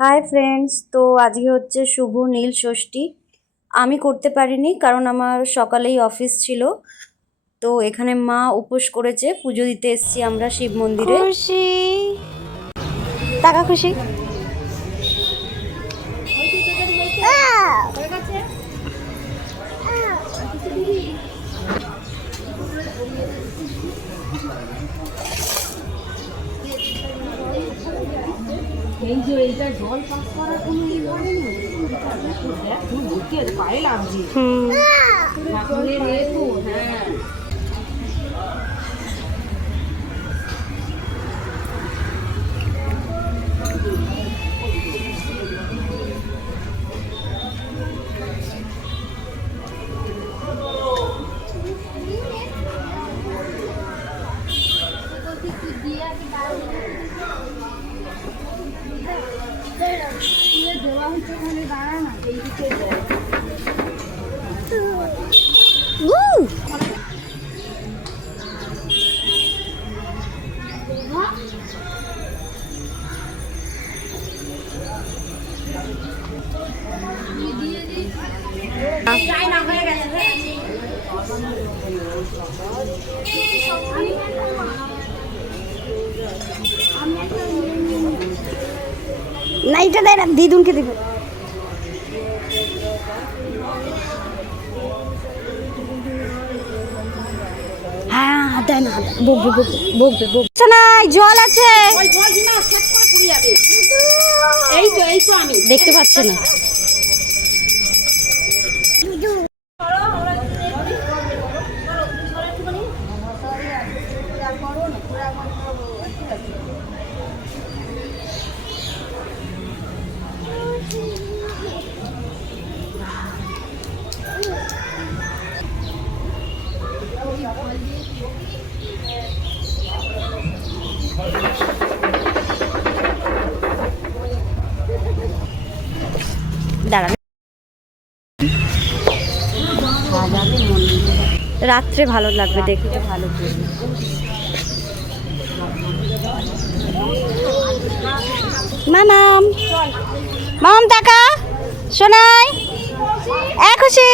Hi friends, তো আজকে হচ্ছে শুভ নীল ষষ্ঠী। আমি করতে পারিনি কারণ আমার সকালেই অফিস ছিল। তো এখানে মা উপোস করেছে, পুজো দিতে এসেছি আমরা শিব মন্দিরে। খুশি টাকা খুশি এই যে এইটা জল পাস করার কোনো ই করে না, দেখ তুই ঢুকে পায়ে লাগছে ঠাকুরের তো। হ্যাঁ দেওয়া হচ্ছে, ওখানে দাঁড়া না, এই দিকে না, এটা দেয় না, দিদুনকে দিবে। হ্যাঁ দেয় না, বকবে বকবে বকবে না, জল আছে, ওই জল দিনা সেট করে পড়ে যাবে। এই তো আমি দেখতে পাচ্ছে না। দাঁড়ান, রাত্রে ভালো লাগবে দেখতে, ভালো মামাম মামাম টাকা শোনাই খুশি।